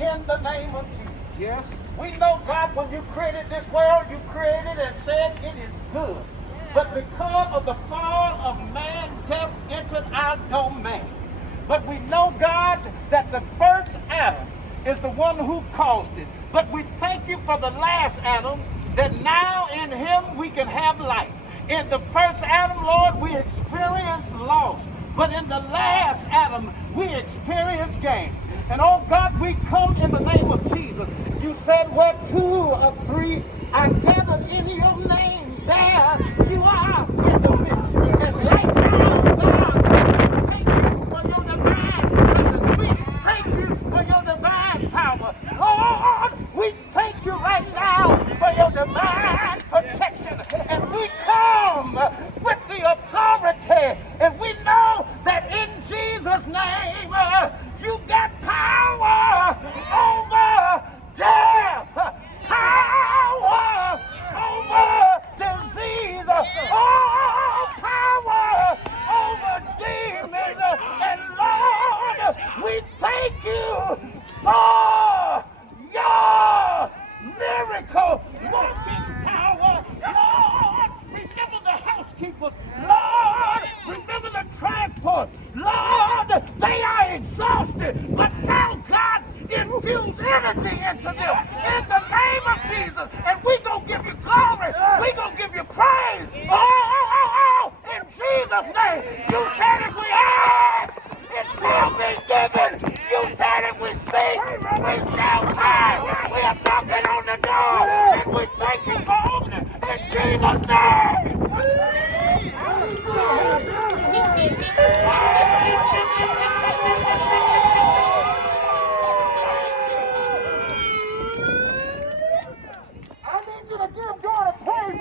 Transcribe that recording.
in the name of Jesus. Yes. We know, God, when you created this world, you created and said it is good. But because of the fall of man, death entered our domain. But we know, God, that the first Adam is the one who caused it. But we thank you for the last Adam, that now in him we can have life. In the first Adam, Lord, we experienced loss. But in the last Adam, we experienced gain. And oh God, we come in the name of Jesus. You said where two or three are gathered in your name, there you are in the midst. And right now, God, thank you for your divine presence. We thank you for your divine power. Lord, we thank you right now for your divine protection. And we come with the authority. And we know that in Jesus' name, you got power over death, power over disease, all power over demons. And Lord, we thank you for your miracle working power. Lord, remember the housekeepers. Lord, remember the transport. Lord, they are exhausted, but now God infuse energy into them in the name of Jesus. And we gonna give you glory. We gonna give you praise. Oh, in Jesus' name. You said if we ask, it shall be given. You said if we seek, we shall find. We are knocking on the door, and we thank you for opening in Jesus' name. I need you to give God a praise